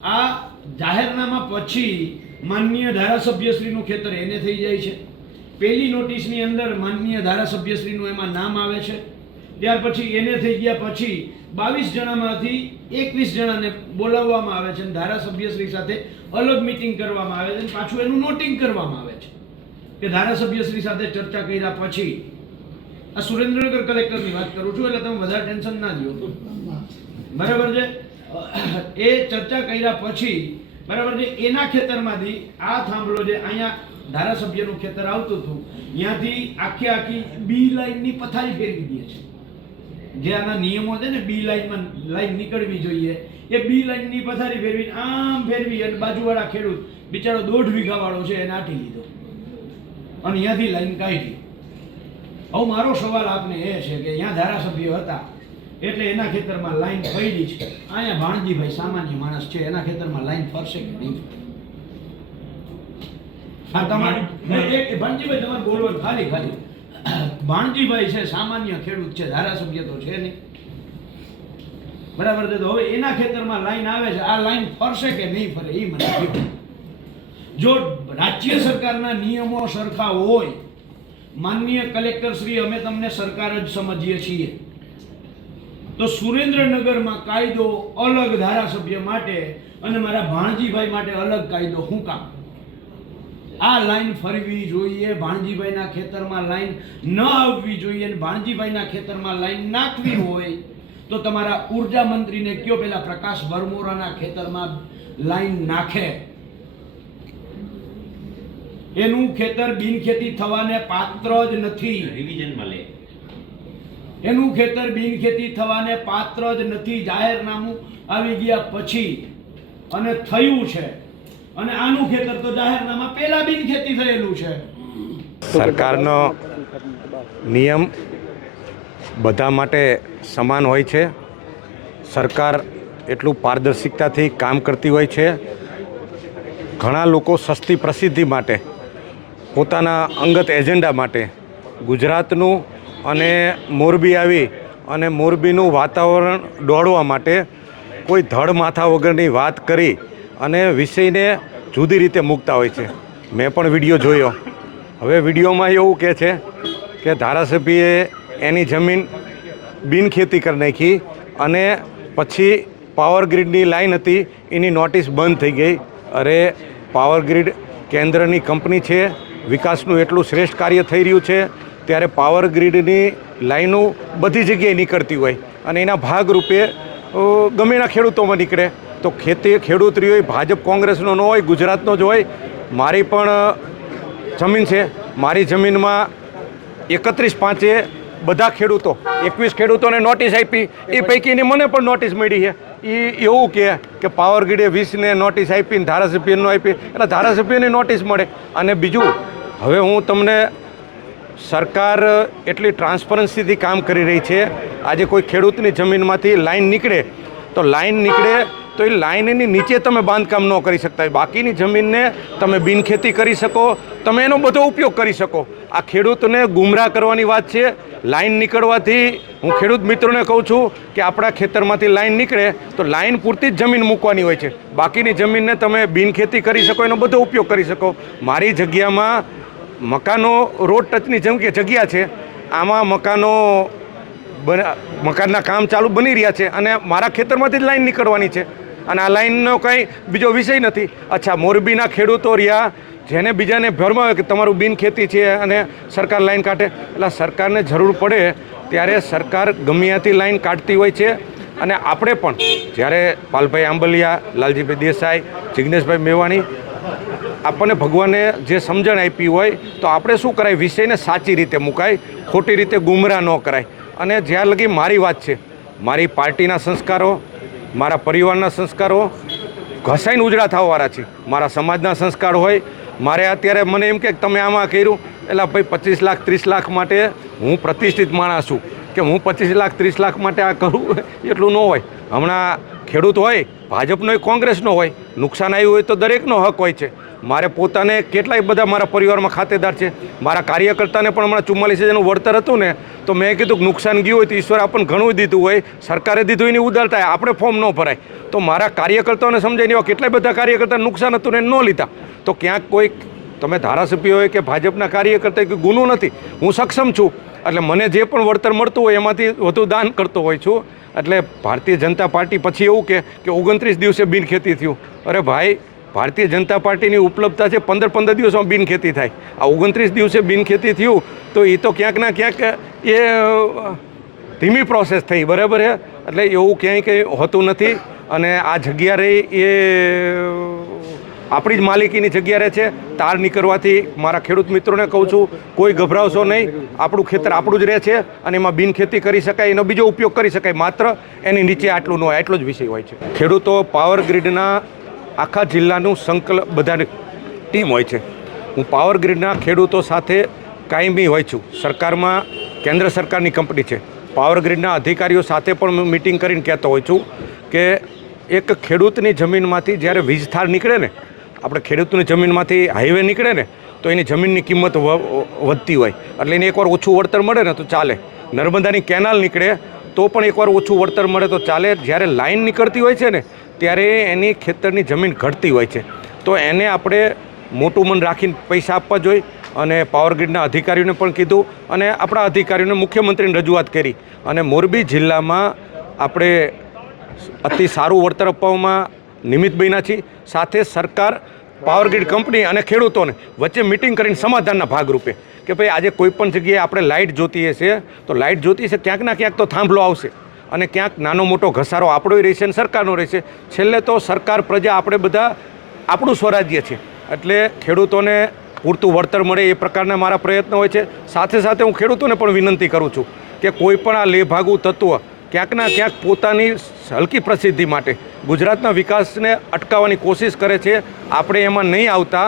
આ જાહેરનામા પછી માનનીય ધારાસભ્યશ્રીનું ખેતર એને થઈ જાય છે। પહેલી નોટિસની અંદર માનનીય ધારાસભ્યશ્રીનું એમાં નામ આવે છે। ત્યાર પછી એને થઈ ગયા પછી 22 જણામાંથી 21 જણાને બોલાવવામાં આવે છે અને ધારાસભ્યશ્રી સાથે અલગ મીટિંગ કરવામાં આવે છે અને પાછું એનું નોટિંગ કરવામાં આવે છે કે ધારાસભ્યશ્રી સાથે ચર્ચા કર્યા પછી આ સુરેન્દ્રનગર કલેક્ટરની વાત કરું છું એટલે તમે વધારે ટેન્શન ના લ્યો, બરાબર છે। એ ચર્ચા કર્યા પછી બરાબર છે એના ખેતરમાંથી આ થાંભલો જે અહીંયા ધારાસભ્યનું ખેતર આવતું હતું ત્યાંથી આખી બી લાઈનની પથારી ફેરવી દે છે। જે આના નિયમો છે ને બી લાઈનમાં લાઈન નીકળવી જોઈએ એ બી લાઈનની પથારી ફેરવીને આમ ફેરવી અને બાજુવાળા ખેડૂત બિચારો 1.5 વીઘા વાળો છે એને આઠી લીધો અને ત્યાંથી લાઈન કાઢી। હવે મારો સવાલ આપને એ છે કે અહીંયા ધારાસભ્ય હતા એટલે એના ખેતરમાં લાઈન પડી છે, અહીંયા ભાણજીભાઈ સામાન્ય માણસ છે એના ખેતરમાં લાઈન ફરશે કે નહીં? હા તમારે એક ભાણજીભાઈ તમારે બોલવાનું ખાલી ભાણજીભાઈ છે સામાન્ય ખેડૂત છે, ધારાસભ્ય તો છે નહીં, બરાબર છે। તો હવે એના ખેતરમાં લાઈન આવે છે, આ લાઈન ફરશે કે નહીં ફરે એ મને કહો। જો રાજ્ય સરકારના નિયમો સરખા હોય, માનનીય કલેક્ટર શ્રી અમે તમને સરકાર જ સમજીએ છીએ, તો સુરેન્દ્રનગરમાં કાયદો અલગ ધારાસભ્ય માટે અને મારા ભાણજીભાઈ માટે અલગ કાયદો શું કામ? આ લાઈન ફરવી જોઈએ, ભાણજીભાઈના ખેતરમાં લાઈન ન આવવી જોઈએ અને ભાણજીભાઈના ખેતરમાં લાઈન નાખવી હોય તો તમારા ઉર્જા મંત્રીને કયો પેલા પ્રકાશ વરમોરાના ખેતરમાં લાઈન નાખે। એનું ખેતર બિનખેતી થવાને પાત્ર જ નથી, રિવિઝનમાં લે। એનું ખેતર બિનખેતી થવાને પાત્ર જ નથી, જાહેરનામું આવી ગયા પછી અને થયું છે અને આનું ખેતર તો જાહેરનામા પહેલા બિનખેતી થયેલું છે। સરકારનો નિયમ બધા માટે સમાન હોય છે। સરકાર એટલું પારદર્શિકતાથી કામ કરતી હોય છે। ઘણા લોકો સસ્તી પ્રસિદ્ધિ માટે, પોતાના અંગત એજન્ડા માટે ગુજરાતનું અને મોરબી આવી અને મોરબીનું વાતાવરણ દોડવા માટે કોઈ ધડ માથા વગરની વાત કરી અને વિષયને જુદી રીતે મૂકતા હોય છે। મેં પણ વિડીયો જોયો। હવે વિડીયોમાં એવું કહે છે કે ધારાસભ્યએ એની જમીન બિનખેતી કરી નાખી અને પછી પાવર ગ્રીડની લાઈન હતી એની નોટિસ બંધ થઈ ગઈ। અરે પાવર ગ્રીડ કેન્દ્રની કંપની છે, વિકાસનું એટલું શ્રેષ્ઠ કાર્ય થઈ રહ્યું છે ત્યારે પાવર ગ્રીડની લાઈનો બધી જગ્યાએ નીકળતી હોય અને એના ભાગરૂપે ગમે એના ખેડૂતોમાં નીકળે તો ખેડૂત રહ્યો ભાજપ કોંગ્રેસનો ન હોય, ગુજરાતનો જ હોય। મારી પણ જમીન છે, મારી જમીનમાં 31/5 બધા ખેડૂતો 21 ખેડૂતોને નોટિસ આપી, એ પૈકીની મને પણ નોટિસ મળી છે। એ એવું કે પાવર ગ્રીડે 20ને નોટિસ આપી ને ધારાસભ્યને આપી એટલે ધારાસભ્યને નોટિસ મળે। અને બીજું, હવે હું તમને સરકાર એટલી ટ્રાન્સપરન્સીથી કામ કરી રહી છે। આજે કોઈ ખેડૂતની જમીનમાંથી લાઈન નીકળે તો એ લાઈનની નીચે તમે બાંધકામ ન કરી શકતા હોય, બાકીની જમીનને તમે બિનખેતી કરી શકો, તમે એનો બધો ઉપયોગ કરી શકો। આ ખેડૂતને ગુમરાહ કરવાની વાત છે। લાઈન નીકળવાથી હું ખેડૂત મિત્રોને કહું છું કે આપણા ખેતરમાંથી લાઈન નીકળે તો લાઈન પૂરતી જ જમીન મૂકવાની હોય છે, બાકીની જમીનને તમે બિનખેતી કરી શકો, એનો બધો ઉપયોગ કરી શકો। મારી જગ્યામાં મકાનો રોડ ટચની જગ્યા છે, આમાં મકાનના કામ ચાલુ બની રહ્યા છે અને મારા ખેતરમાંથી જ લાઈન નીકળવાની છે અને આ લાઈનનો કંઈ બીજો વિષય નથી। અચ્છા, મોરબીના ખેડૂતો રહ્યા જેને બીજાને ભરમાવે કે તમારું બિનખેતી છે અને સરકાર લાઈન કાઢે, એટલે સરકારને જરૂર પડે ત્યારે સરકાર ગમે ત્યાંથી લાઈન કાઢતી હોય છે। અને આપણે પણ જ્યારે પાલભાઈ આંબલિયા, લાલજીભાઈ દેસાઈ, જિગ્નેશભાઈ મેવાણી આપણને ભગવાને જે સમજણ આપી હોય તો આપણે શું કરાય, વિષયને સાચી રીતે મુકાય, ખોટી રીતે ગુમરાહ ન કરાય। અને જ્યાં લગી મારી વાત છે, મારી પાર્ટીના સંસ્કારો, મારા પરિવારના સંસ્કારો ઘસાઈને ઉજળા થવાવાળા છે, મારા સમાજના સંસ્કાર હોય। મારે અત્યારે મને એમ કે તમે આમાં કર્યું એટલે ભાઈ 25 લાખ 30 લાખ માટે હું પ્રતિષ્ઠિત માણસ છું કે હું 25 લાખ 30 લાખ માટે આ કરું એટલું ન હોય। હમણાં ખેડૂત હોય, ભાજપનો હોય, કોંગ્રેસનો હોય, નુકસાન આવ્યું હોય તો દરેકનો હક હોય છે। મારે પોતાને કેટલાય બધા મારા પરિવારમાં ખાતેદાર છે. મારા કાર્યકર્તાને પણ હમણાં 44,000નું વળતર હતું ને, તો મેં કીધું કે નુકસાન ગયું હોય તો ઈશ્વર આપણને ઘણું દીધું હોય, સરકારે દીધું એની ઉદારતા આપણે ફોર્મ ન ભરાય. તો મારા કાર્યકર્તાઓને સમજાય નહીં, કેટલાય બધા કાર્યકર્તાને નુકસાન હતું ને ન લીધા. તો ક્યાંક કોઈ તમે ધારાસભ્ય હોય કે ભાજપના કાર્યકર્તા કોઈ ગુનો નથી, હું સક્ષમ છું, એટલે મને જે પણ વળતર મળતું હોય એમાંથી વધુ દાન કરતો હોય છું. એટલે ભારતીય જનતા પાર્ટી પછી એવું કે 29 દિવસે બિનખેતી થયું. અરે ભાઈ, ભારતીય જનતા પાર્ટીની ઉપલબ્ધતા છે 15 દિવસમાં બિનખેતી થાય. આ 29 દિવસે બિનખેતી થયું તો એ તો ક્યાંક ના ક્યાંક એ ધીમી પ્રોસેસ થઈ, બરાબર છે. એટલે એવું ક્યાંય કંઈ હોતું નથી. અને આ જગ્યા રહી એ આપણી જ માલિકીની જગ્યા રહે છે. તાર નીકળવાથી મારા ખેડૂત મિત્રોને કહું છું, કોઈ ગભરાવશો નહીં, આપણું ખેતર આપણું જ રહે છે અને એમાં બિનખેતી કરી શકાય, એનો બીજો ઉપયોગ કરી શકાય, માત્ર એની નીચે આટલું ન હોય, એટલો જ વિષય હોય છે. ખેડૂતો પાવર ગ્રીડના આખા જિલ્લાનું સંકલન બધાની ટીમ હોય છે. હું પાવર ગ્રીડના ખેડૂતો સાથે કાયમી હોય છું. સરકારમાં કેન્દ્ર સરકારની કંપની છે. પાવર ગ્રીડના અધિકારીઓ સાથે પણ હું મિટિંગ કરીને કહેતો હોઉં છું કે એક ખેડૂતની જમીનમાંથી જ્યારે વીજ તાર નીકળે ને, આપણે ખેડૂતની જમીનમાંથી હાઈવે નીકળે ને, તો એની જમીનની કિંમત વધતી હોય, એટલે એને એકવાર ઓછું વળતર મળે ને તો ચાલે. નર્મદાની કેનાલ નીકળે તો પણ એકવાર ઓછું વળતર મળે તો ચાલે. જ્યારે લાઈન નીકળતી હોય છે ને, ત્યારે એની ખેતરની જમીન ઘટતી હોય છે. તો એને આપણે મોટું મન રાખીને પૈસા આપવા જોઈએ. અને પાવર ગ્રીડના અધિકારીઓને પણ કીધું અને આપણા અધિકારીઓને મુખ્યમંત્રીને રજૂઆત કરી. અને મોરબી જિલ્લામાં આપણે અતિ સારું વળતર આપવામાં નિમિત્ત બન્યા છીએ. સાથે સરકાર, પાવર ગ્રીડ કંપની અને ખેડૂતોને વચ્ચે મિટિંગ કરીને સમાધાનના ભાગરૂપે કે ભાઈ આજે કોઈ પણ જગ્યાએ આપણે લાઇટ જોતી હશે તો લાઇટ જોતી હશે, ક્યાંક ના ક્યાંક તો થાંભલો આવશે અને ક્યાંક નાનો મોટો ઘસારો આપણો રહેશે અને સરકારનો રહેશે. છેલ્લે તો સરકાર, પ્રજા, આપણે બધા આપણું સ્વરાજ્ય છે. એટલે ખેડૂતોને પૂરતું વળતર મળે એ પ્રકારના મારા પ્રયત્નો હોય છે. સાથે સાથે હું ખેડૂતોને પણ વિનંતી કરું છું કે કોઈ પણ આ લેભાગુ તત્વ ક્યાંક ના ક્યાંક પોતાની હલકી પ્રસિદ્ધિ માટે ગુજરાતના વિકાસને અટકાવવાની કોશિશ કરે છે. આપણે એમાં નહીં આવતા.